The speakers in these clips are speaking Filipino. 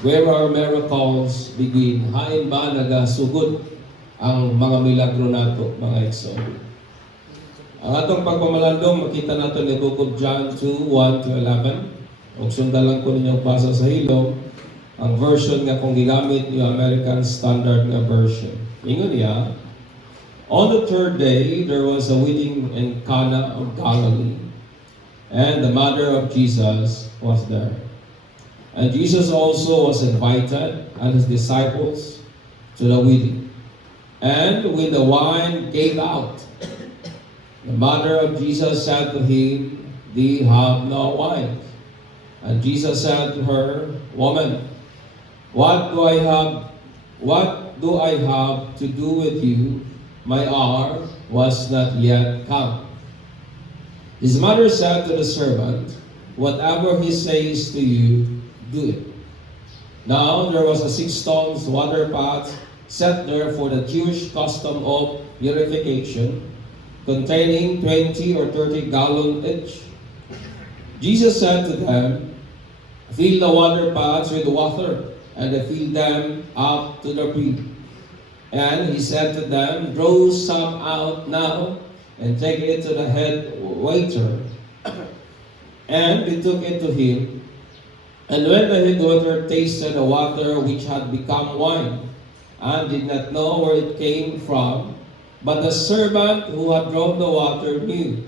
where our miracles begin. Hain ba nagasugod ang mga milagro nato, mga igsoon? Ang atong pagmamalandong, makita nato ni Book of John 2:1-11. Kung sundan lang ko ninyong basa sa hilom, ang version nga kung gigamit yung American Standard nga version. Ingon niya, on the third day, there was a wedding in Cana of Galilee, and the mother of Jesus was there. And Jesus also was invited, and his disciples, to the wedding. And when the wine gave out, the mother of Jesus said to him, "They have no wine." And Jesus said to her, "Woman, what do I have to do with you? My hour was not yet come." His mother said to the servant, "Whatever he says to you, do it." Now there was a 6 stones water pot set there for the Jewish custom of purification, containing 20 or 30 gallons each. Jesus said to them, "Fill the water pots with water," and they filled them up to the brim. And he said to them, "Draw some out now, and take it to the head waiter." And they took it to him. And when the head waiter tasted the water which had become wine, and did not know where it came from, but the servant who had drawn the water knew,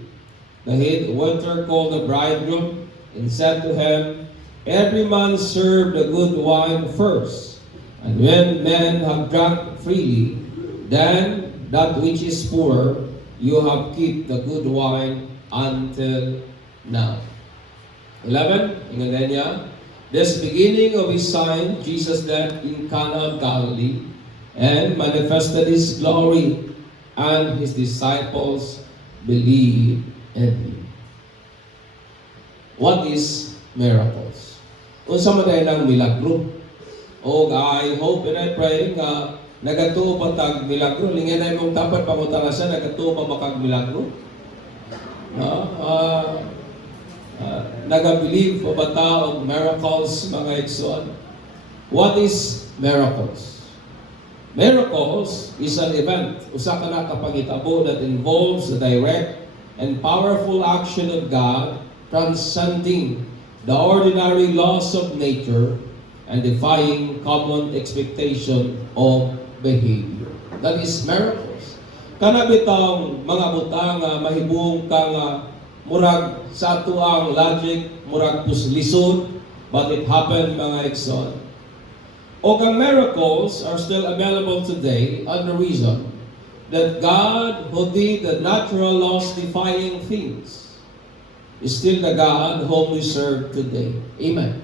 the head waiter called the bridegroom, and said to him, "Every man serve the good wine first, and when men have drunk freely, then that which is poor, you have kept the good wine until now." 11, ingat niya. This beginning of his sign, Jesus left in Cana of Galilee, and manifested his glory, and his disciples believed in him. What is miracles? Unsa man tayo ng milagro? O I hope and I pray nga nagatuo pa tag milagro. Lingyan na mong dapat pangutana siya, nagatuo pa makag milagro? No? Nagabilib o ba ta og miracles, mga igsoon? What is miracles? Miracles is an event, usa ka na kapangitabo that involves the direct and powerful action of God, transcending the ordinary laws of nature and defying common expectation of behavior. That is miracles. Kana bitang mga butang mahibong kang murag sa ato ang logic, murag puslisod, but it happened, mga igsoon. O ang miracles are still available today on the reason that God, who did the natural laws defying things, is still the God whom we serve today. Amen.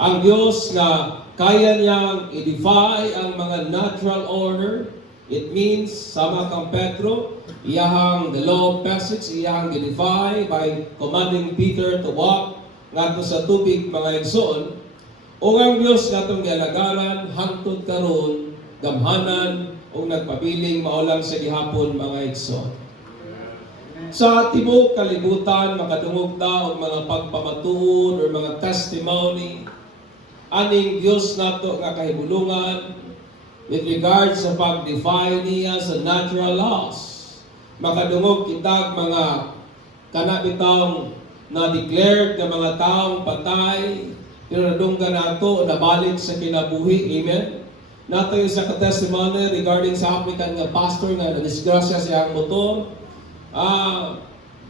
Ang Diyos nga kaya niyang i-defy ang mga natural order. It means, sama kang Pedro, iyahang the law of physics, iyahang i-defy by commanding Peter to walk ngadto sa tubig, mga igsoon. O ang Diyos katong gialagaran hangtod karon gamhanan o nagpabiling maulang sa gihapon, mga igsoon. Sa tibuok kalibutan, makadungog ta og mga pagpamatuod or mga testimony aning Diyos nato nga kahibulungan with regards sa pag-defy niya sa natural laws. Makadungog kitag mga kanabitang na-declared ng mga taong patay, pero nadunggan nato nabalik sa kinabuhi. Amen? Nato yung sa testimony regarding sa African nga pastor nga na-disgrasya siya ang motor.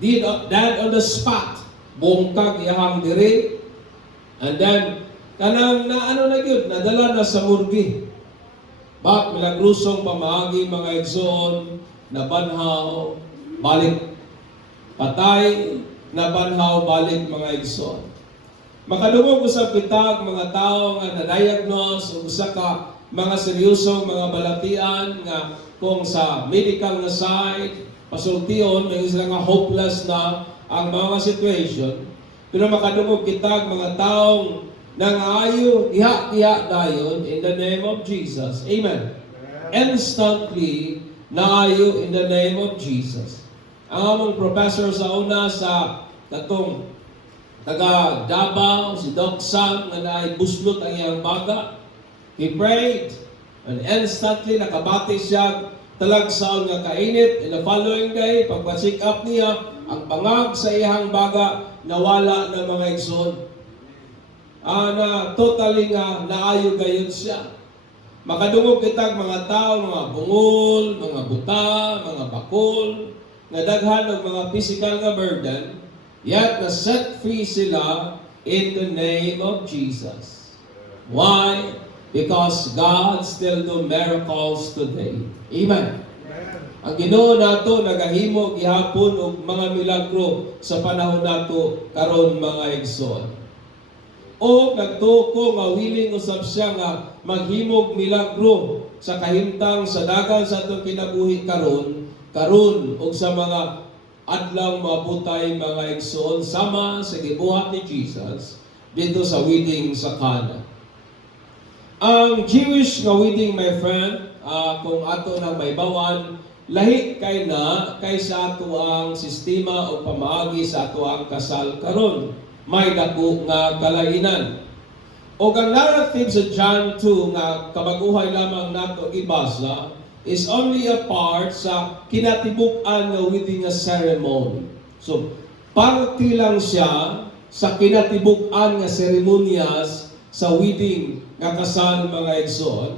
Dead on the spot. Bungkag iyahang diri. And then, kanang nadala na sa murgi. Bak milagrusong pamahagi, mga igsoon, nabanhaw, balik. Patay, nabanhaw, balik, mga igsoon. Makadungog usab kitag mga tao nga na-diagnose o usa ka mga seryosong mga balatian nga kung sa medical na side, pasultion, may sila nga hopeless na ang mga situation. Pero makadungog kitag mga taong nangayo, iha dayon in the name of Jesus. Amen. Instantly, nangayo in the name of Jesus. Ang among professor sa una sa katong taga Davao, si Doc Sam, nga naay buslot ang iyang baga. He prayed, and instantly nakabati siya, talagsaon nga kainit. In the following day, pagpa-check up niya, ang pangag sa iyang baga, nawala na mga igsoon. Na totally nga naayo gayon siya. Makadungog kitag mga tao, mga bungol, mga buta, mga bakol, nga daghan ng mga physical nga burden, yet na set free sila in the name of Jesus. Why? Because God still do miracles today. Amen. Ang Ginoo nato nagahimo gihapon og mga milagro sa panahon nato karon mga igsoon. O nagtuko nga willing usab siya nga maghimog milagro sa kahimtang sa dagan sa atong kinabuhi karon og sa mga adlaw mabutay mga igsoon sama sa gibuhat ni Jesus dito sa wedding sa Cana. Ang Jewish nga wedding, my friend, kung ato nang may bawan, lahi kay na kaysa ato ang sistema o pamaagi sa ato ang kasal karon. May dako nga kalainan. O ang narrative sa John 2 nga kabaguhay lamang nato ibasa is only a part sa kinatibuk-an nga wedding ceremony. So, parte lang siya sa kinatibuk-an nga seremonyas sa wedding nga kasal mga igsoon.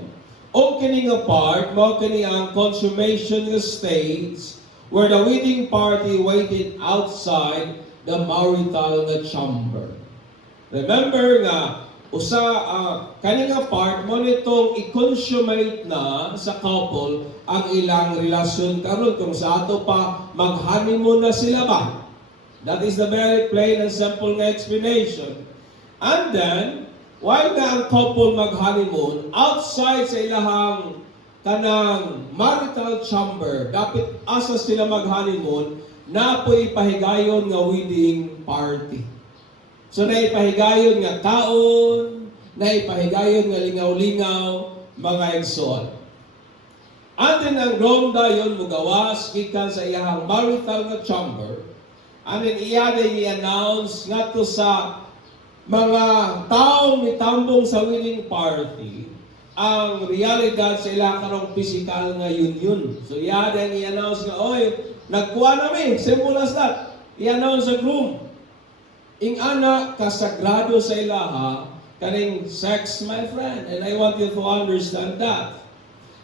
O kini nga part, mao kini ang consummation stage where the wedding party waited outside the marital nga chamber. Remember nga, kani nga part mo nitong i-consummate na sa couple ang ilang relasyon karon kung sa ato pa mag-honeymoon na sila ba. That is the very plain and simple nga explanation. And then, while nga ang couple mag-honeymoon, outside sa ilahang kanang marital chamber, dapat asa sila mag-honeymoon, na po ipahigayon nga wedding party. So na ipahigayon nga kaon, na ipahigayon nga lingaw-lingaw, mga igsoon. And then ang ronda yon mugawas gikan sa iyahang marital nga chamber. And then iya i-announce nga to sa mga taong mitambong sa wedding party ang realidad sa ilang karong physical nga union. So iya i-announce nga, oy, nagkuha namin, simple as that. I-announce sa groom. Ing ana kasagrado sa ilaha, kaning sex, my friend. And I want you to understand that.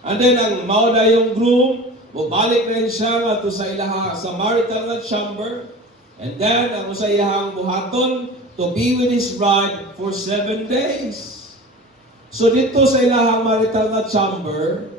And then ang mauda yung groom, mabalik rin siya nga to sa ilaha sa marital na chamber. And then ang sa iyahang buhaton to be with his bride for 7 days. So dito sa ilahang marital na chamber,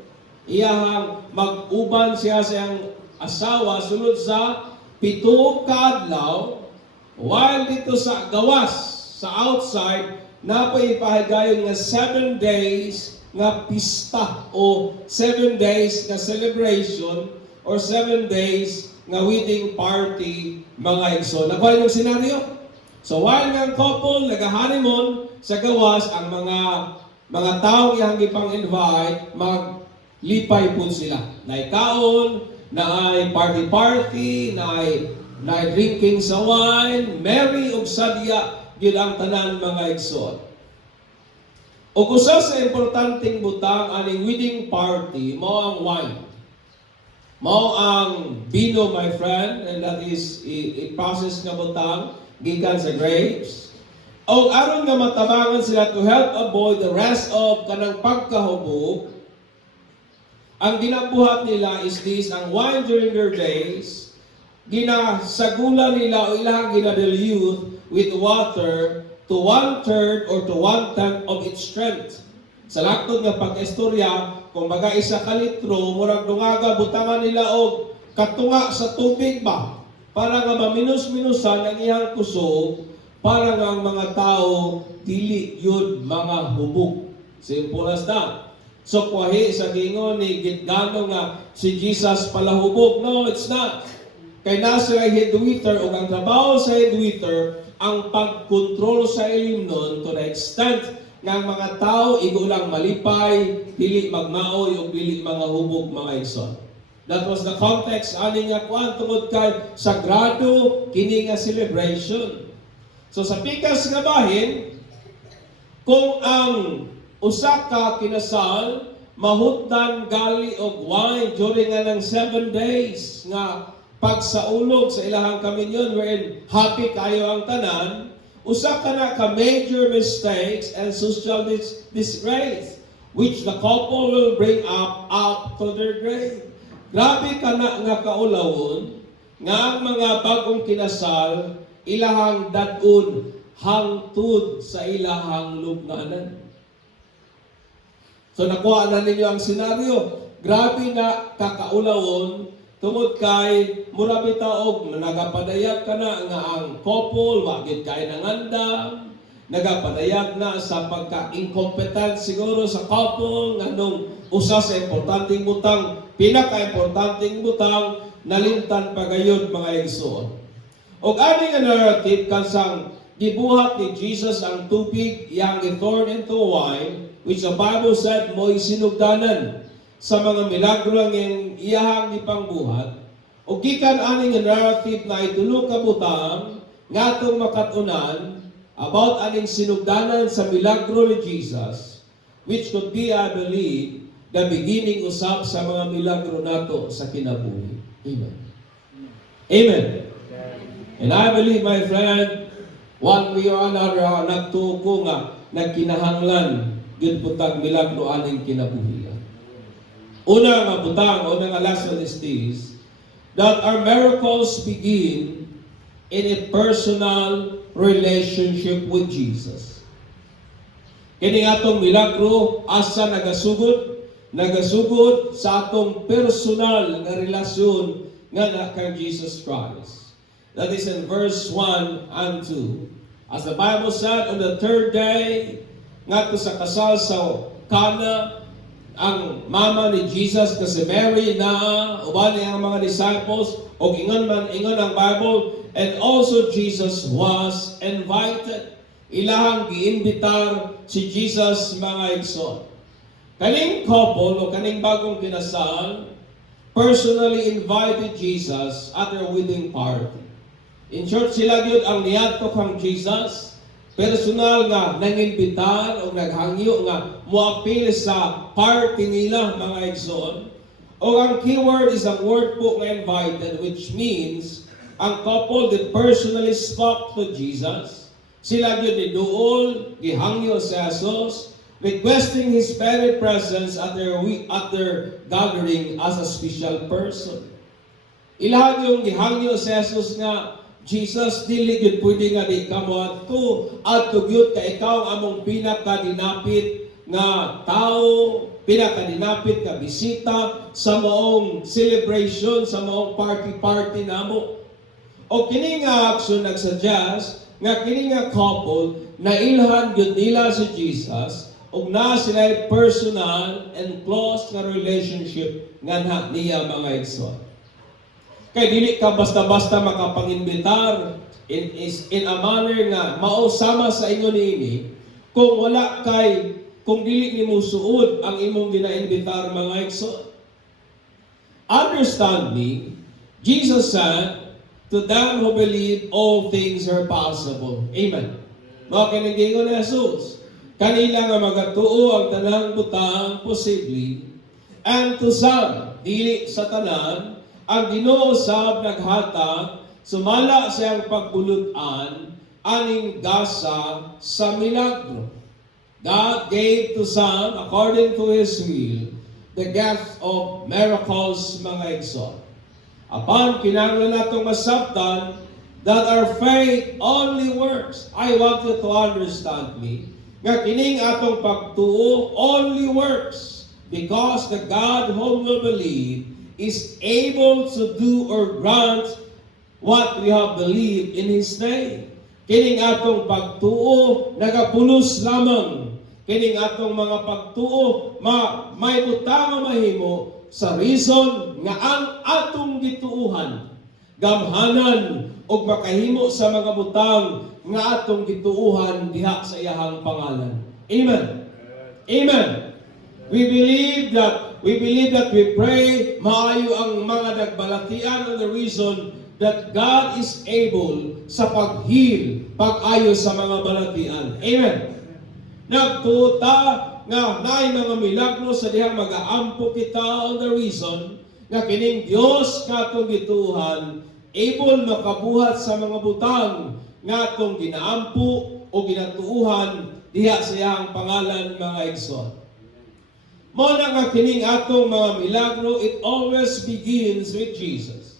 iyahang mag-uban siya sa iyang asawa sulod sa 7 ka adlaw, while dito sa gawas sa outside napoy ipahigayon nga 7 days nga pista o 7 days nga celebration or 7 days nga wedding party mga igsoon. Nakuha yung senaryo. So while nga couple nag-honeymoon sa gawas, ang mga taong iyang ipang-invite maglipay po sila. Naikaon, na ay party, na ay drinking sa wine, merry ug sadya gyud ang tanan mga igsoon. Ug usa sa importanteng butang aning wedding party mao ang wine. Mao ang vino, my friend, and that is a process nga butang gikan sa grapes. O aron nga matabangan sila to help avoid the rest of kanang pagkahubog, ang ginabuhat nila is this, ang wine during their days, ginasagula nila o ilang ginadilute with water to 1/3 or to 1/10 of its strength. Sa laktod nga pag-istorya, kung baga 1 ka litro, murag dungaga, butangan nila og katunga sa tubig ba? Para nga maminus-minusan ang iyang kusog, para nga ang mga tao dili yun mga hubog. Simple as that. So kuwahi sa gingon ni Gitgano nga si Jesus palahubog. No, it's not. Kay nasa headwaiter o ang trabaho sa headwaiter ang pagkontrol sa ilim nun to the extent nga ang mga tao igo lang malipay, dili magmaoy o dili mga hubog mga igsoon. That was the context ani nga kuan tungod kay sagrado kini nga celebration. So sa pikas nga bahin, kung ang usa ka kinasal mahutdan gali og wine during nga ng 7 days nga pagsaulog sa ilahang kaminyon wherein happy kayo ang tanan, usa ka na ka major mistakes and social disgrace which the couple will bring up to their grave. Grabe ka na nga kaulawon nga ang mga bagong kinasal ilahang dadun hangtod sa ilahang lubnganan. So nakuha na ninyo ang senaryo. Grabe na kakaulawon tungod kay murabi taog nagapadayag ka na nga ang couple wagit kay nangandam, nagapadayag na sa pagka-incompetent siguro sa couple nganong usa sa importanteng butang, pinaka-importanteng butang nalimtan pagayod mga igsoon. Og ani nga narrative kansang gibuhat ni Jesus ang tubig iyang i-turn into wine, which the Bible said mo'y sinugdanan sa mga milagro ang iyahang ipangbuhat. O gikan ani nga narrative na itulo ka butang ngatong makatunan about aning sinugdanan sa milagro ni Jesus, which could be, I believe, the beginning usab sa mga milagro nato sa kinabuhi. Amen. Amen. And I believe, my friend, one way or another, nagtuko nga, nagkinahanglan, yun putang milagro aning kinabuhian. Una nga butang, una nga lesson is this, that our miracles begin in a personal relationship with Jesus. Kini atong milagro, asa nagasugod sa atong personal nga relasyon nga kang Jesus Christ. That is in verse 1 and 2. As the Bible said, on the third day, ngadto sa kasal sa Cana, ang mama ni Jesus kasi Mary na uban ang mga disciples o ingon ang Bible, and also Jesus was invited. Ilahang giimbitar si Jesus mga igsoon. Kaning couple o kaning bagong kinasal personally invited Jesus at their wedding party. In short, sila gyud ang niadto kang Jesus, personal nga nangimbitar o naghangyo nga moapil sa party nila mga igsoon. O ang keyword is ang word po nga invited, which means ang couple that personally spoke to Jesus. Sila gyud ni duol gihangyo sa Jesus, requesting His very presence at their gathering as a special person. Ilahan yung gihangyo sa Jesus nga, Jesus, dili gyud pwede nga di ka mo adto gyud ka ikaw among pinakadinapit nga tao, pinakadinapit nga bisita sa maong celebration, sa maong party namo. O kini nga action nagsuggest nga kini nga couple na ilhan gyud nila si Jesus ug na sila personal and close nga relationship nga niya mga igsoon. Kay dili ka basta-basta makapangimbitar in a manner nga mausama sa inyo niini kung dili nimo suod ang imong ginaimbitar mga igsoon. Understand me, Jesus said, to them who believe all things are possible. Amen. Mga kinagingon ni Jesus, kanila nga magatuo ang tanang butang posible, and to some, dili sa tanan, ang Ginoo sab naghatag sumala siyang pagbulutan aning gasa sa milagro. God gave to some according to His will the gift of miracles mga igsoon. Apan kinahanglan natong masabtan that our faith only works. I want you to understand me. Nga kining atong pagtuo only works because the God whom we believe is able to do or grant what we have believed in His name. Kining atong pagtuo nagapulos lamang. Kining atong mga pagtuo may butang mahimo sa reason nga ang atong gituuhan gamhanan og makahimo sa mga butang nga atong gituuhan diha sa iyahang pangalan. Amen. Amen. We believe that we pray maayo ang mga nagbalatian on the reason that God is able sa pag-heal, pag-ayos sa mga balatian. Amen. Nagtuta nga naay mga milagro sa dihang mag-aampo kita on the reason nga kining Dios katong gituhan able makabuhat sa mga butang nga atong ginaampo o ginatuuhan diha sa iyang pangalan mga igsoon. Mao na nga kining atong mga milagro, it always begins with Jesus.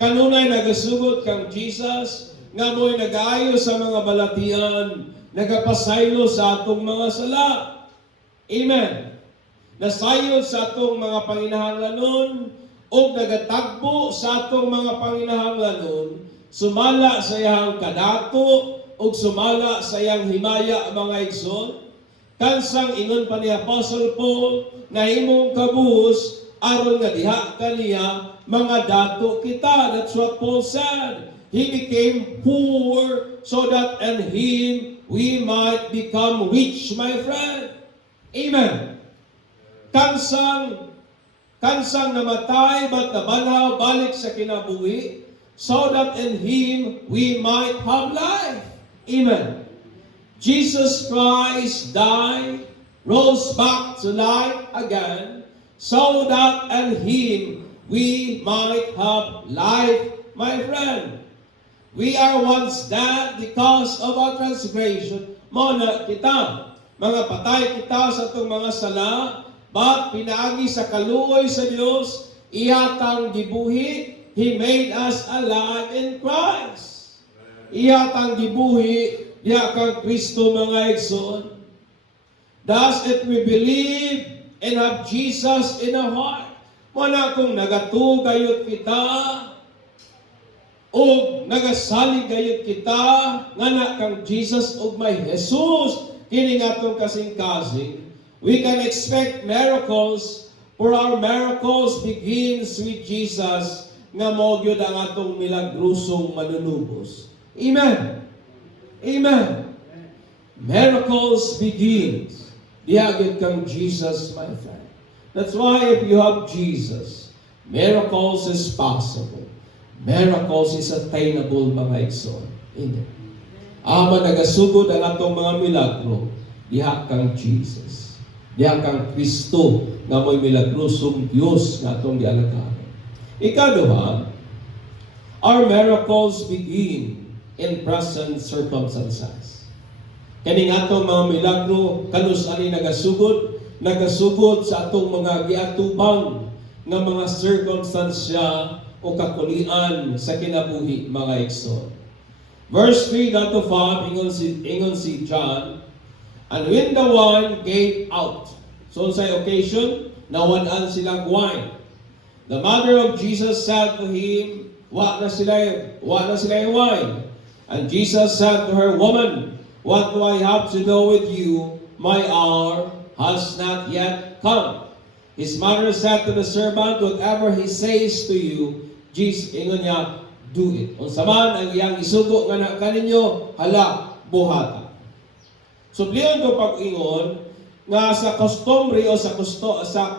Kanunay nagasugod kang Jesus nga mo'y nag-aayo sa mga balatian, nagapasaylo sa atong mga sala. Amen. Nasayod sa atong mga panginahanglanon o nagatagbo sa atong mga panginahanglanon, sumala sa iyang kadato o sumala sa iyang himaya mga igsoon. Kansang ingon pa ni Apostle Paul na himong kabuhos aron nga diha kaniya mga dato kita. That's what Paul said. He became poor so that in Him we might become rich, my friend. Amen. Kansang namatay but nabanhaw balik sa kinabuhi so that in Him we might have life. Amen. Jesus Christ died, rose back to life again, so that in Him we might have life, my friend. We are once dead because of our transgression. Muna kita, mga patay kita sa itong mga sala, but pinaagi sa kaluoy sa Diyos, iyatang gibuhi, He made us alive in Christ. Iyatang gibuhi, diha kang Kristo mga igsoon. Thus, if we believe and have Jesus in our heart, muna kung nagatugayot kita, o nagasalig gayot kita, nga na kang Jesus o may Jesus, kini nga itong kasing-kasing, we can expect miracles, for our miracles begins with Jesus, nga mo gyud ang atong milagrosong manunubos. Amen. Amen. Miracles begins. Diagid kang Jesus, my friend. That's why if you have Jesus, miracles is possible. Miracles is attainable, mga igsoon. Amen. Ama nagasugod ang atong mga milagro, diha kang Jesus. Diha kang Kristo nga mo'y milagrosong Diyos nga atong gialagahan. Ikaduha, our miracles begin in present circumstances. Kaning atong mga milagro, kanus ani nagasugod sa atong mga giatubang nga mga circumstansya o kakulian sa kinabuhi mga igsoon. Verse 3 to 5, ingon si John, and when the wine gave out, so sa occasion, nawanan silang wine. The mother of Jesus said to him, wa na sila yung wine. And Jesus said to her, Woman, what do I have to do with you? My hour has not yet come. His mother said to the servant, Whatever he says to you, Jesus, ingon niya, do it. Unsa man ang iyang isugo nga na kaninyo, hala, buhata. Subliyon ko pag-ingon, nga sa customary o sa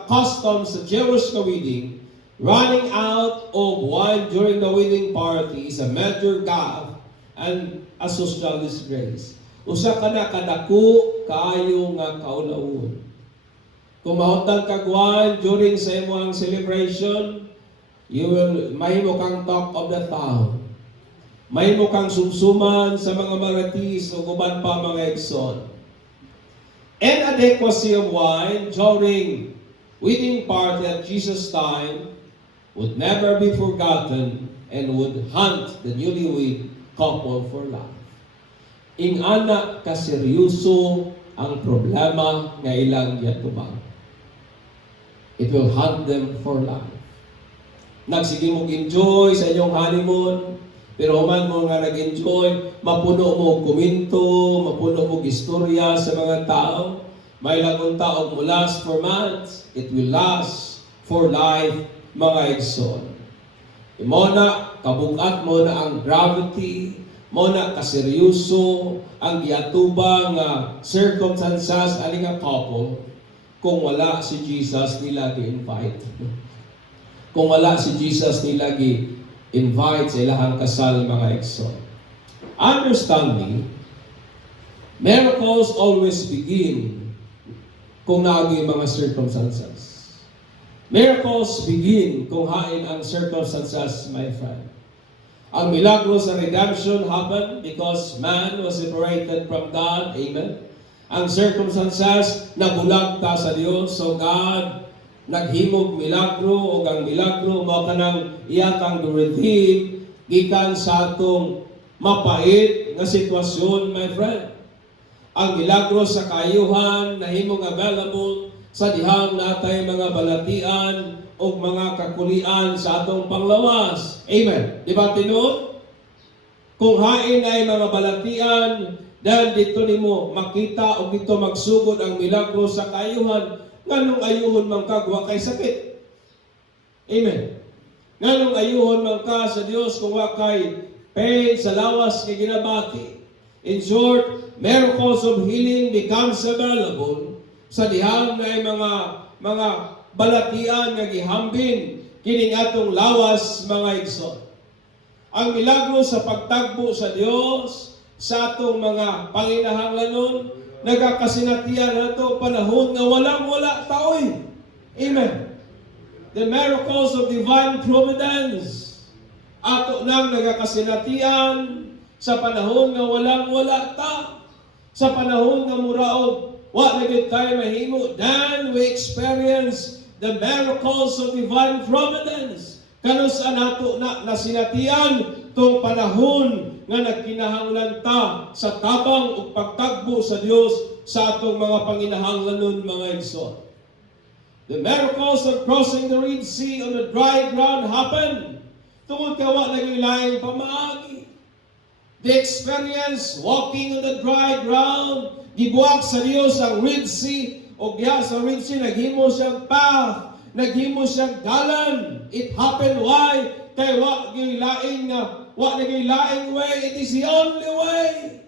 custom sa Jewish wedding, running out of wine during the wedding party is a major gaffe and a social disgrace. Usa ka na kadako kaayo nga kaulawon. Kung mahutang kag wine during sa imong celebration, mahimo kang talk of the town. Mahimo kang sumsuman sa mga maratis o uban pa mga igsoon. Inadequacy of wine during wedding party at Jesus' time would never be forgotten and would haunt the newlywed couple for life. Ingana kaseryoso ang problema nga ilang yatubang. It will haunt them for life. Nagsige mo enjoy sa inyong honeymoon, pero human mo nga nag-enjoy, mapuno mo komento, mapuno mo istorya sa mga tao, may lagong taong mo last for months, it will last for life, mga igsoon. Mo na, kabugat mo na ang gravity, mo na kaseryoso, ang giatubang circumstances, aling nga couple, kung wala si Jesus nila gi-invite. Kung wala si Jesus nila invite sa ilahang kasal mga igsoon. Understand me, miracles always begin kung naagi mga circumstances. Miracles begin kung hain ang circumstances, my friend. Ang milagro sa redemption happened because man was separated from God. Amen. Ang circumstances, nabulag ta sa Dios. So God, naghimog milagro o ang milagro mo kanang iyakang redeem gikan sa atong mapait nga sitwasyon, my friend. Ang milagro sa kayuhan nahimong available sa dihang natay mga balatian o mga kakulian sa atong panglawas. Amen. Di ba tinuod? Kung hain ay mga balatian, dahil dito nimo makita o dito magsugod ang milagro sa kayuhan, nganong ayuhon man kagwa kay sakit. Amen. Nganong ayuhon man ka sa Dios kung wa kay pain sa lawas kay ginabati. In short, miracles of healing becomes available sa dihang na mga balatian nga gihambin kining atong lawas mga igsoon. Ang milagro sa pagtagbo sa Dios sa atong mga panginahanglanon nagakasinatian nato panahon nga walang-wala taoy. Amen. The miracles of divine providence ato nang nagakasinatian sa panahon nga walang-wala ta, sa panahon nga muraog wa na gid tayo mahimo, then we experience the miracles of divine providence. Kanus nato na nasinatian tong panahon nga nagkinahanglan ta sa tabang ug pagtagbo sa Dios sa atong mga panginahanglanon mga igsoon. The miracles of crossing the Red Sea on the dry ground happened tungod kay wa naging laing pamaagi. The experience walking on the dry ground, gibuak sa Dios ang Red Sea, o diha sa Red Sea naghimo siyang path, naghimo siyang dalan. It happened why? Kay wa naging laing way, it is the only way.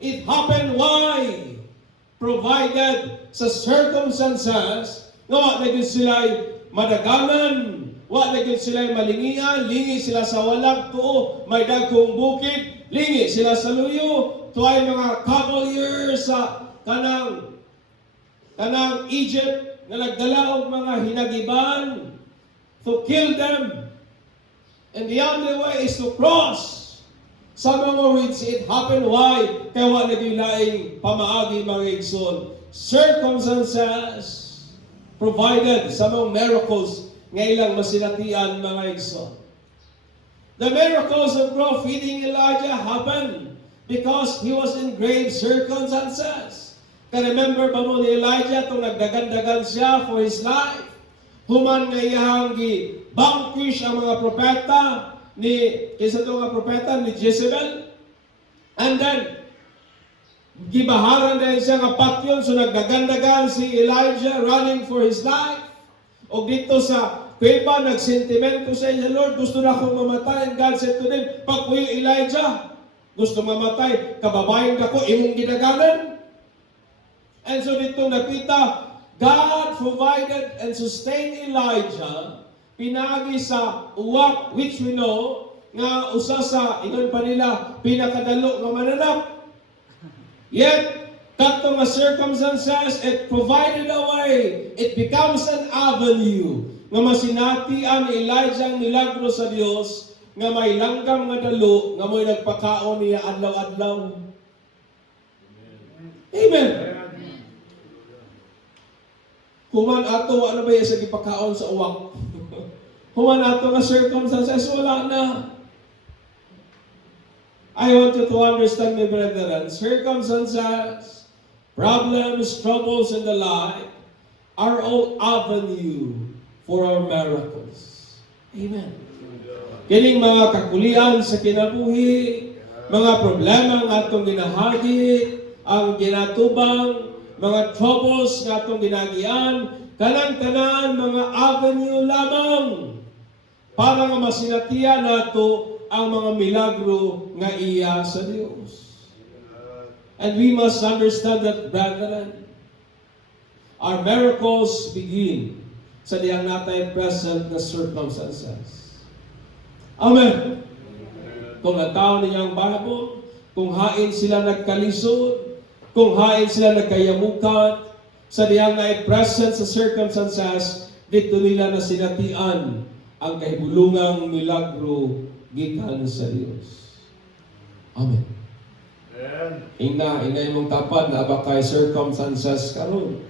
It happened why? Provided sa circumstances, nga wa naging sila'y madaganan, wa na gid sila malingian, lingi sila sa walang tuo, may dagkong bukid, lingi sila sa luyo, tuay mga cavaliers sa kanang Egypt na nagdala og mga hinagiban to kill them. And the only way is to cross. Sa mga words, it happened why? Kaya wa na gid laing pamaagi mga igsoon. Circumstances provided sa mga miracles nga ilang masinatian mga igsoon. The miracles of growth feeding Elijah happened because he was in grave circumstances. Ka-remember ba mo ni Elijah itong nagdagan-dagan siya for his life? Human nga iyang gi-vanquish ang mga propeta kaysa itong mga propeta ni Jezebel. And then, gibaharan dahil siya nga patyon, so nagdagan-dagan si Elijah running for his life. O dito sa kuweba, nagsentimento sa Lord, gusto na akong mamatay. And God said to them, pagpuyo Elijah, gusto mamatay, kababayan ka ko, imong ginaganan. And so dito nakita, God provided and sustained Elijah, pinagi sa uwak, which we know, nga usa sa, ingon pa nila, pinakadalo nga mananap. Yet, kato nga circumstances, it provided a way. It becomes an avenue nga masinati ang Elijah ang milagro sa Dios nga may langgam nga dalo nga mo'y nagpakaon niya adlaw-adlaw. Amen. Human ato, ano ba yung sa gipakaon sa uwak? Human ato nga circumstances, wala na. I want you to understand, my brethren, circumstances, problems, troubles in the life are all avenue for our miracles. Amen. Kining mga kakulian sa kinabuhi, mga problema nga atong ginahagi, ang ginatubang, mga troubles nga atong ginagian, kanang-tanan mga avenue lamang para nga masinatian nato ang mga milagro nga iya sa Dios. And we must understand that, brethren, our miracles begin sa diyang natay present na circumstances. Amen. Kung nataw niya ang Bible, kung hain sila nagkalisod, kung hain sila nagkayamukan, sa diyang na present sa circumstances, dito nila na sinatian ang kahibulungang milagro gikan sa Dios. Amen. Inay mong tapat na abakay circumstances karon.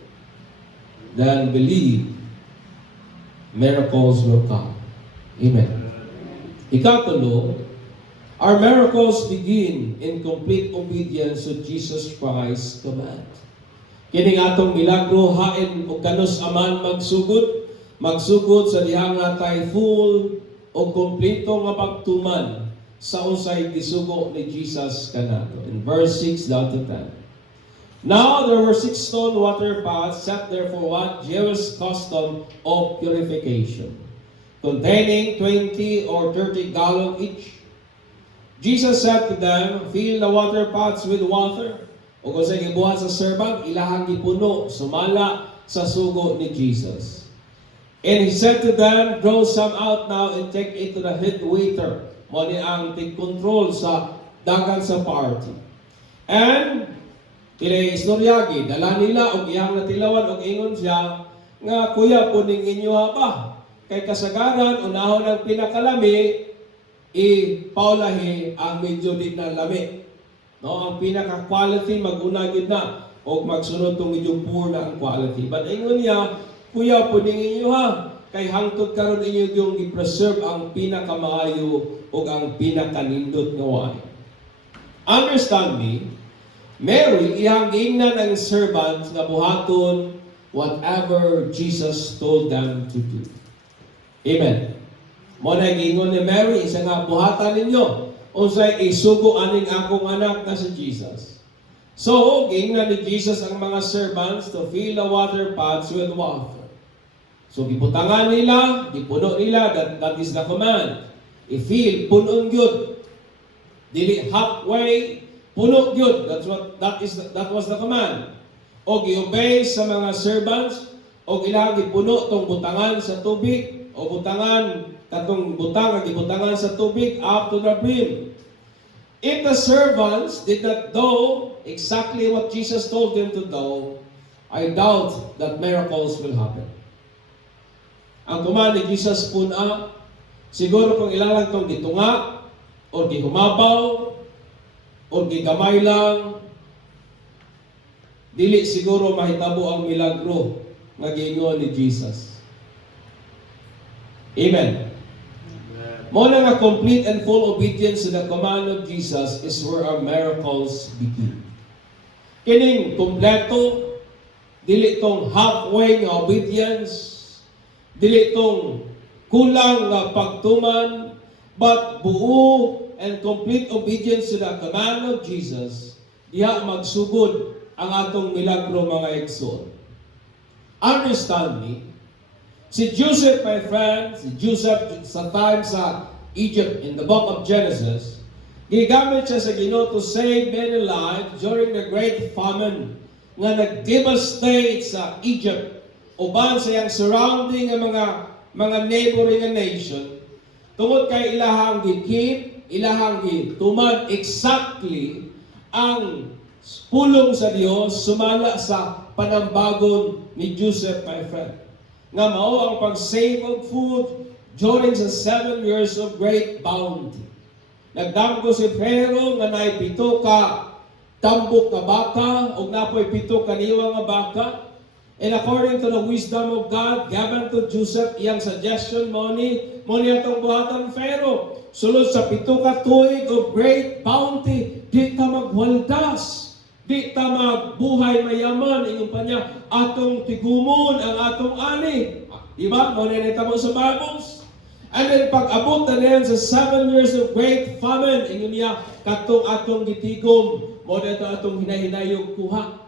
Then believe miracles will come. Amen. Ikatulo, our miracles begin in complete obedience to Jesus Christ's command. Kining atong milagro hain og kanus aman magsugod sa dihang natay full o kompleto nga pagtuman sa usay gisugo ni Jesus kanato. In verse 6 down to 10. Now there were 6 stone water pots set there for what Jewish custom of purification, containing 20 or 30 gallons each. Jesus said to them, fill the water pots with water. O kung sa gibuhat sa servant, ilahang gipuno, sumala sa sugo ni Jesus. And he said to them, draw some out now and take it to the head waiter. Mali ang tig-control sa dagan sa party. And ilay istoryagi, dala nila og iyang natilawan og ingon siya nga kuya puning inyo ba? Kay kasagaran unahon ang pinakalami ipaulahi ang medyo di na lami. No, ang pinaka quality maguna gid na og magsunod tong medyo poor na ang quality. But ingon niya, kuya puning inyo kay hangtod karon inyo yung i-preserve ang pinakamaayo ug ang pinakanindot nga wine. Understand me, Mary iyang giingnan ang servants nga buhaton whatever Jesus told them to do. Amen. Mo na giingon ni Mary, isa nga buhatan ninyo unsay isugo aning akong anak na si Jesus. So, giingnan ni Jesus ang mga servants to fill the water pots with water. So, giputangan nila, gipuno nila, that is the command. I-fill, punon gyud. Dili halfway, puno gyud. That was the command. O gi-obey sa mga servants, o ilang gipuno tong butangan sa tubig, o butangan katong butang ang gibutangan sa tubig up to the brim. If the servants did not do exactly what Jesus told them to do, I doubt that miracles will happen. Ang command ni Jesus puna, siguro kung ilalang tong gitunga, o gihumabaw, o gigamay lang, dili siguro mahitabo ang milagro nga giingon ni Jesus. Amen. Mo na nga complete and full obedience to the command of Jesus is where our miracles begin. Kining kompleto, dili tong halfway nga obedience, dili tong kulang nga pagtuman, but buo and complete obedience to the command of Jesus, diha magsugod ang atong milagro mga igsoon. Understand me? Si Joseph, my friend, si Joseph sa time sa Egypt in the book of Genesis, gigamit siya sa Ginoo to save many lives during the great famine nga nag-devastate sa Egypt uban sa iyang surrounding ng mga neighboring nation tungod kay ilahang gikip, ilahang gituman exactly ang pulong sa Dios sumala sa panambagon ni Joseph, my friend. Nga mao ang pag-save of food during sa 7 years of great bounty. Nagdamgo si Pharaoh nga naay 7 ka tambok na baka o napoy 7 kaniwa nga baka. And according to the wisdom of God given to Joseph, iyang suggestion mo ni atong buhatan Pharaoh. Sulod sa 7 ka tuig of great bounty, di ta magwaldas. Di ta magbuhay mayaman, ingon pa niya, atong tigumon ang atong ani. Diba? Muna mo sa Bibles. And then pag-abot na niyan sa 7 years of great famine, ingon niya, katong atong gitigom, muna ito atong hinahinayog kuha.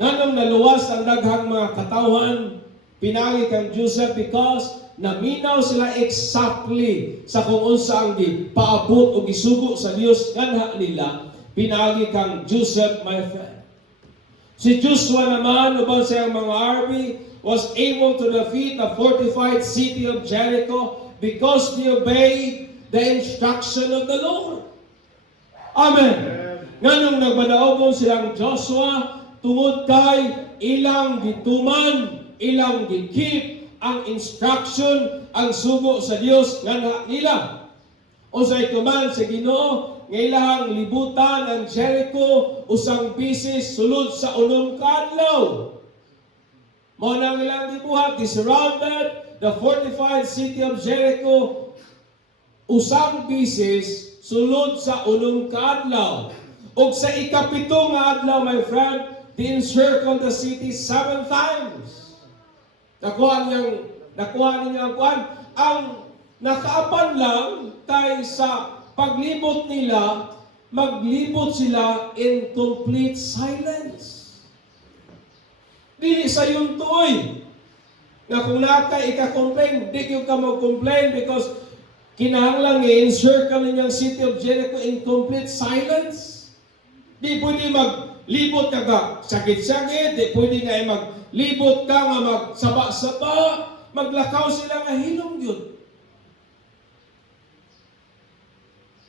Nganong naluwas ang daghang mga katawan, pinagi kang Joseph because naminaw sila exactly sa kung unsa ang paabot o gisugo sa Dios kanha nila. Pinagi kang Joseph, my friend. Si Joshua naman, uban sa mga army, was able to defeat the fortified city of Jericho because he obeyed the instruction of the Lord. Amen. Nganong nagbadaogon silang Joshua tungod kay ilang gituman, ilang gikip ang instruction, ang sugo sa Dios nga nila. Unsay tuman sa Ginoo nga ilahang libutan ang Jericho usang bisis sulod sa unom ka adlaw. Mao nang ilang gibuhat, they surrounded the fortified city of Jericho usang bisis sulod sa unom ka adlaw. Ug sa ikapito nga adlaw, my friend, they encircled the city 7 times. Nakuha niya ang nakaapan lang kay sa paglibot nila, maglibot sila in complete silence. Dili sa yung tuoy. Na kung nakay ika-complain, di yung ka mag-complain because kinahanglan i-encircle ninyang city of Jericho in complete silence. Di pwede maglibot ka sakit-sakit, di pwede nga maglibot ka nga magsaba-saba, maglakaw sila nga hinong yun.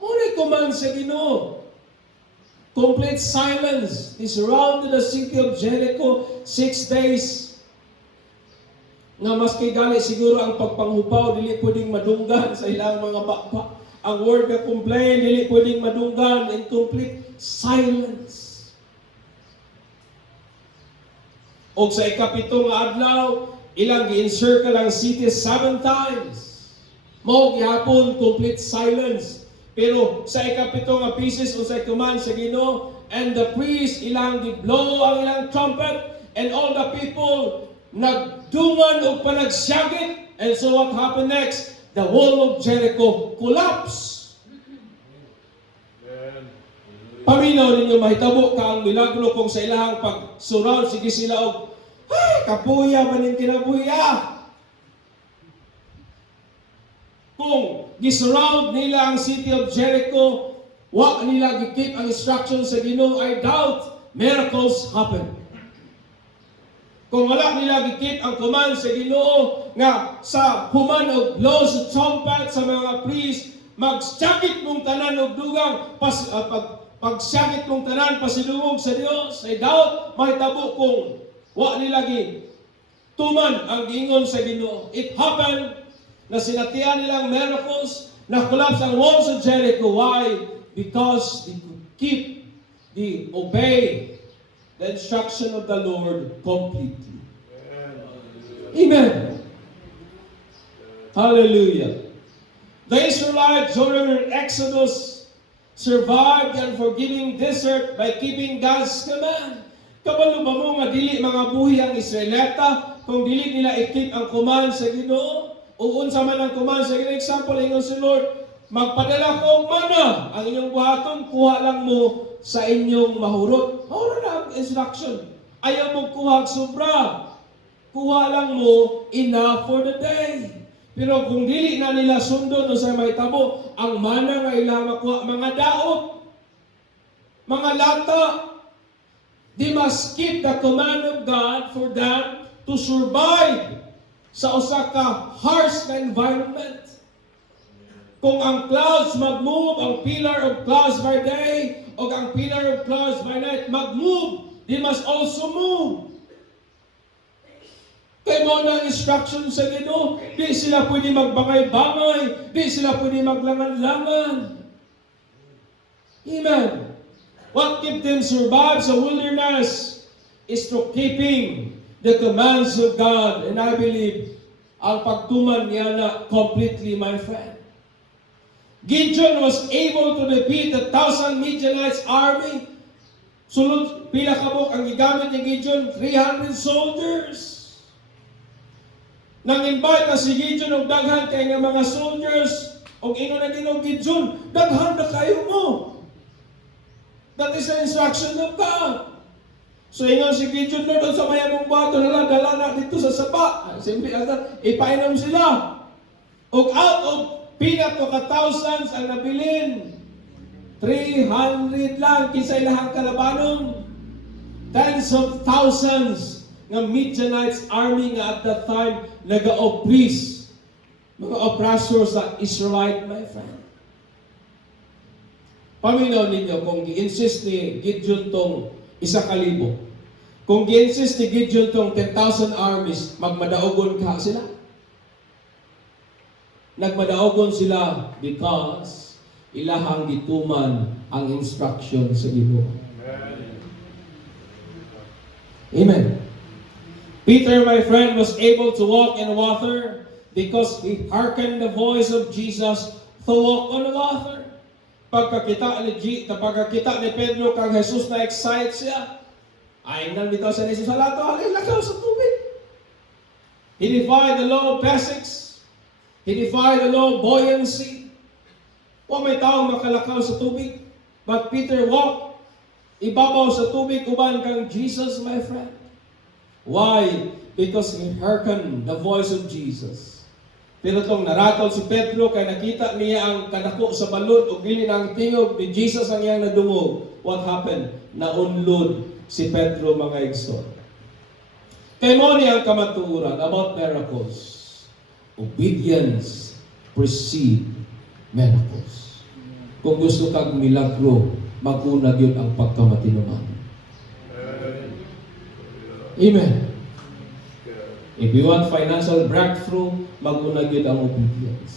Unay command sa Ginoo. Complete silence. He surrounded the city of Jericho 6 days. Nga maski gali siguro ang pagpanghupaw, dili pwedeng madunggan sa ilang mga bakba. Ang word na complain, dili pwedeng madunggan in complete silence. O sa ikapito nga adlaw, ilang gi-encircle ang city 7 times. Mao gihapon complete silence. Pero sa ikapito nga pieces o sa command sa Ginoo, and the priest ilang gi-blow ang ilang trumpet, and all the people nagdungan o panagsyagit. And so what happened next? The wall of Jericho collapsed. Paminaw ninyo mahitabo ka ang milagro kung sa ilahang pag-surround, sige sila og, ay, kapuya man yung kinabuya. Kung gisurround nila ang city of Jericho, wa nila gikip ang instructions sa Ginoo, I doubt miracles happen. Kung wala nila gikip ang command sa Ginoo nga sa human og blows of trumpet sa mga priest, magsyagit mong tanan og dugang pagsagit mong tanan pasidungog sa Dios, I doubt mahitabo kung wa nila tuman ang giingon sa Ginoo. It happened na sinatian nilang miracles, na collapse ang walls of Jericho. Why? Because they could obey the instruction of the Lord completely. Amen. Hallelujah. The Israelites during Exodus survived the unforgiving desert by keeping God's command. Kabalo ba mo nga dili mga buhi ang Israelita kung dili nila i-keep ang command sa Ginoo? O unsa man ang command sa Ginoo? Example, ingon si Lord, magpadala ko og mana, ang inyong buhaton, kuha lang mo sa inyong mahurot. Mahurot na ang instruction. Ayaw mo kuha sobra. Kuha lang mo enough for the day. Pero kung dili na nila sundon o sa may tabo, ang mana nga ilang makuha, mga daot, mga lata, they must keep the command of God for them to survive sa usa ka harsh na environment. Kung ang clouds mag-move, ang pillar of clouds by day, o ang pillar of clouds by night mag-move, they must also move. Kaya mo na instruction sa Ginoo, di sila pwede magbangay-bangay, di sila pwede maglangan-langan. Amen. What kept them survive sa wilderness is to keeping the commands of God. And I believe, ang pagtuman niya na completely, my friend. Gideon was able to defeat 1,000 Midianites army. Sulod, pila kabok ang gigamit ni Gideon? 300 soldiers. Nang-invite na si Gideon og daghan kay nga mga soldiers, og ino na din og Gideon, daghan na kayo mo. That is the instruction of God. So ingon si Gideon, Lord, sa mayamong bato na dala na dito sa sapa. Simple agad, ipainom sila. Og out of pila to ka thousands ang nabilin. 300 lang kinsa ilahang kalabanon. Tens of thousands ng Midianites army nga at that time nag-oppress mga oppressors sa Israelite, my friend. Paminaw ninyo kung gi-insist ni Gideon tong 1,000. Kung gi-insist ni Gideon tong 10,000 armies, magmadaogon ka sila. Nagmadaogon sila because ilahang gituman ang instruction sa Ginoo. Amen. Peter, my friend, was able to walk in water because he hearkened the voice of Jesus to walk on the water. Pagkakita ni Pedro kang Jesus na excited siya, ay nandito siya ni Jesus sa lato, ay lakaw sa tubig. He defied the law of physics. He defied the law of buoyancy. May taong makalakaw sa tubig. But Peter walked ibabaw sa tubig uban kang Jesus, my friend. Why? Because he hearkened the voice of Jesus. Pero itong naratol si Pedro, kaya nakita niya ang kanako sa balod o gili ng tingog ni Jesus ang iyang nadungog. What happened? Naunlod si Pedro, mga igsoon. Kay mo niya ang kamatuuran about miracles. Obedience precede miracles. Kung gusto kang milagro, mag-unag yun ang pagkamatinuman. Amen. If you want financial breakthrough, mag-unag yun ang obedience.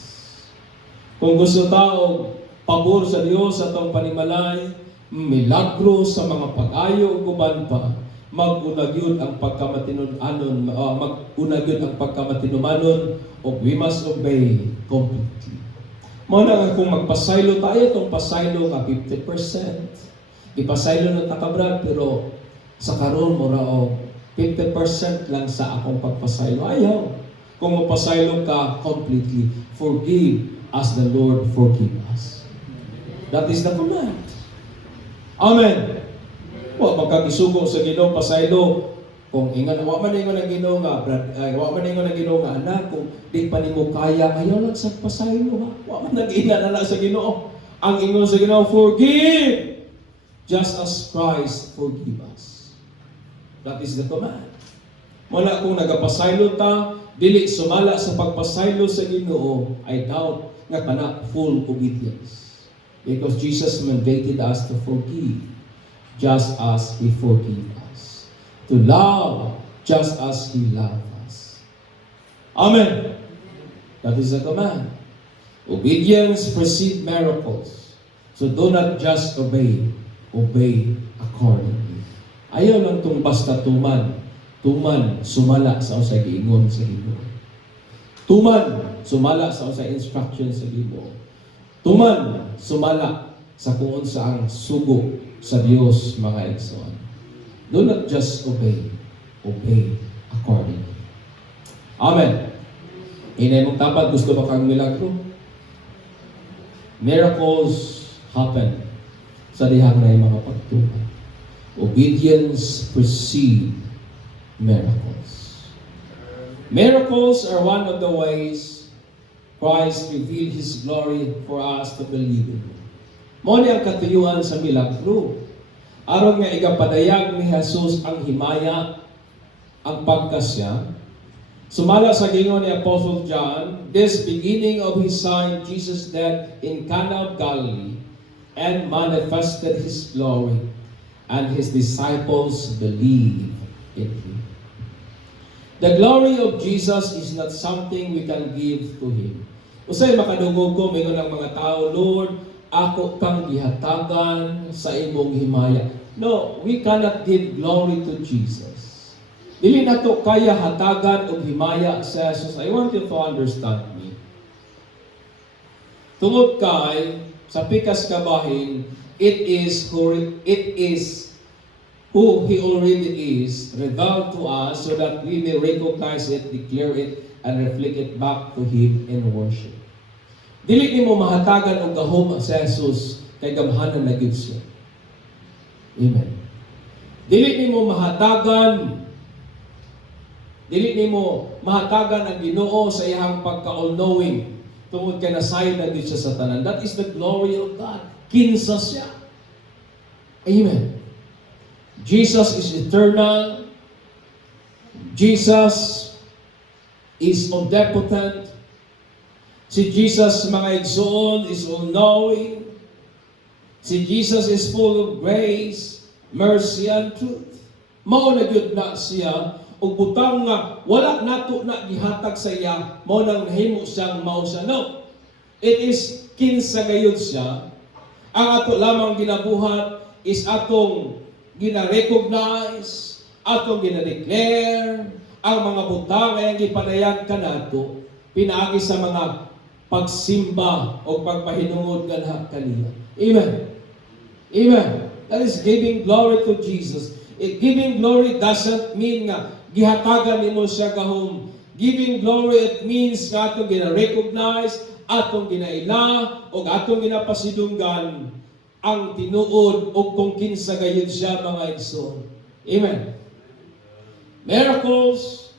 Kung gusto tao, pabor sa Diyos at ang panimalay, milagro sa mga pag-ayo o kuban pa, mag-unag yun ang pagkamatinumanon, mag-unag yun ang pagkamatinumanon, o we must obey completely. Muna nga kung magpasaylo tayo, itong pasaylo nga 50%. Ipasaylo ng takabrad, pero sa karon mo rao, 50% lang sa akong pagpasaylo. Ayaw. Kung magpasaylo ka completely, forgive as the Lord forgive us. That is the command. Amen. Magkagisugo sa Ginoo pasaylo. Kung ingan, wa man ingon ang Ginoo nga, wa man ingon ang Ginoo nga anak, kung di pa nimo kaya, ayaw lang sa pasaylo ha. Wa man nag-ina na sa Ginoo. Ang ingon sa Ginoo, forgive just as Christ forgive us. That is the command. Mula kung nagapasaylo ta, dili sumala sa pagpasaylo sa Ginoo, I doubt nga kana full obedience. Because Jesus mandated us to forgive just as He forgave us. To love just as He loved us. Amen. That is the command. Obedience precedes miracles. So do not just obey, obey accordingly. Ayaw lang itong basta tuman, sumala sa usay giingon sa Ginoo. Tuman, sumala sa usay instruction sa Ginoo. Tuman, sumala sa kung sa ang sugo sa Dios, mga igsoon. Do not just obey, obey accordingly. Amen. Inay mong tapat, gusto ba kang milagro? Miracles happen sa dihang na mga pagtuman. Obedience precedes miracles. Miracles are one of the ways Christ revealed His glory for us to believe in. Mo ni ang katuyuan sa milagro. Aron nga igapadayag ni Jesus ang himaya, ang pagkasya. Sumala sa gingon ni Apostle John, this beginning of His sign, Jesus' death in Cana of Galilee, and manifested His glory, and His disciples believed in Him. The glory of Jesus is not something we can give to Him. Usay makadungog ko, mayroon ang mga tao, Lord, ako kang gihatagan sa imong himaya. No, we cannot give glory to Jesus. Dili na to kaya hatagan o himaya sa Jesus. I want you to understand me. Tungod kay, sa pikas kabahin, it is who He already is, revealed to us so that we may recognize it, declare it, and reflect it back to Him in worship. Dili nimo mahatagan og gahom sa Jesus kay gamhanan na gyud siya. Amen. Dili nimo mahatagan ang Ginoo sa iyang pagka-all-knowing tungod kay nasayon na gyud siya sa tanan. That is the glory of God. Kinsa siya. Amen. Jesus is eternal. Jesus is omnipotent. Si Jesus, mga igsoon, is all-knowing. Si Jesus is full of grace, mercy, and truth. Mao na gyud na siya ug butang nga wala nato na gihatag sa iya, mao nang nahimo siyang mao siya. No. It is kinsa gayud siya. Ang ato lamang ginabuhat is atong gina-recognize, atong gina-declare ang mga butang nga gipanayag kanato pinaagi sa mga pagsimba o pagpahinungod kaniya. Amen. Amen. That is giving glory to Jesus. Giving glory doesn't mean nga gihatagan nimo siya gahom. Giving glory, it means nga atong gina-recognize, atong ginaila, o atong ginapasidunggan ang tinuod o kung kinsa gayud siya mga igsoon. Amen. Miracles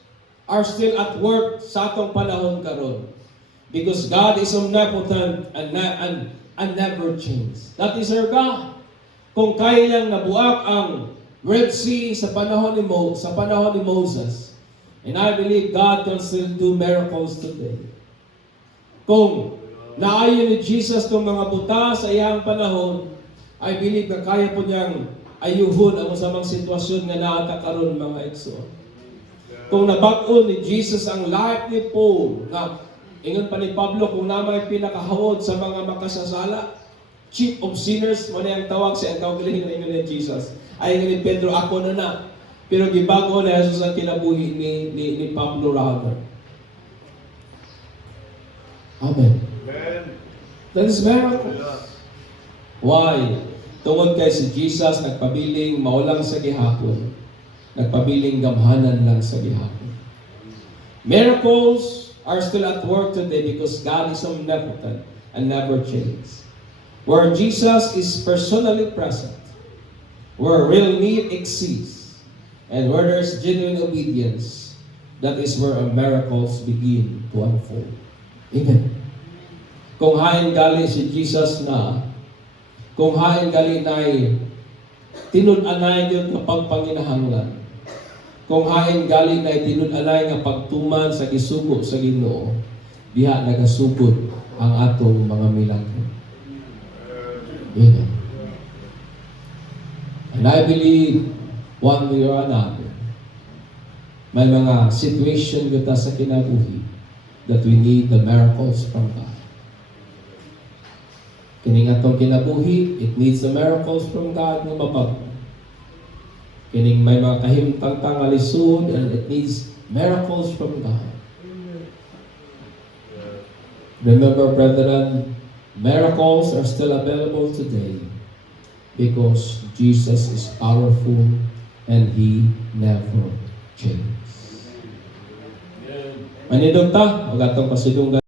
are still at work sa atong panahon karon. Because God is omnipotent and never changes. That is our God. Kung kaya niyang nabuak ang Red Sea sa panahon ni Moses, and I believe God can still do miracles today. Kung naayon ni Jesus itong mga buta sa iyang panahon, I believe na kaya po niyang ayuhon ang usamang sitwasyon nga naata karon mga igsoon. Kung nabag-on ni Jesus ang life ni Paul, na ingon pa ni Pablo, kung namay pinakahawod sa mga makasasala, chief of sinners, mo na yung tawag siya, ang kaugaling na ingon ni Jesus. Ay ingon ni Pedro, ako na. Pero gibago na Jesus ang kinabuhi ni Pablo rather. Amen. That is miracle. Why? Tungod kay si Jesus nagpabiling maulang sa gihapon, nagpabiling gamhanan lang sa gihapon. Miracles are still at work today because God is omnipotent and never changes. Where Jesus is personally present, where real need exists, and where there is genuine obedience, that is where miracles begin to unfold. Amen. Kung hain gali si Jesus na, kung hain gali na'y tinud-anay yun kapag panginahanglan, kung hain gali na'y tinud-anay nga pagtuman sa gisugo sa Ginoo, diha nagasugod ang atong mga milagro. Amen. And I believe one way or another, may mga situation kita sa kinabuhi that we need the miracles from God. Kining atong kinabuhi, it needs the miracles from God na mabag. Kining may mga kahimtang alisod, and it needs miracles from God. Remember, brethren, miracles are still available today because Jesus is powerful and He never changes. Manidog ta, o gatong pasidunggan.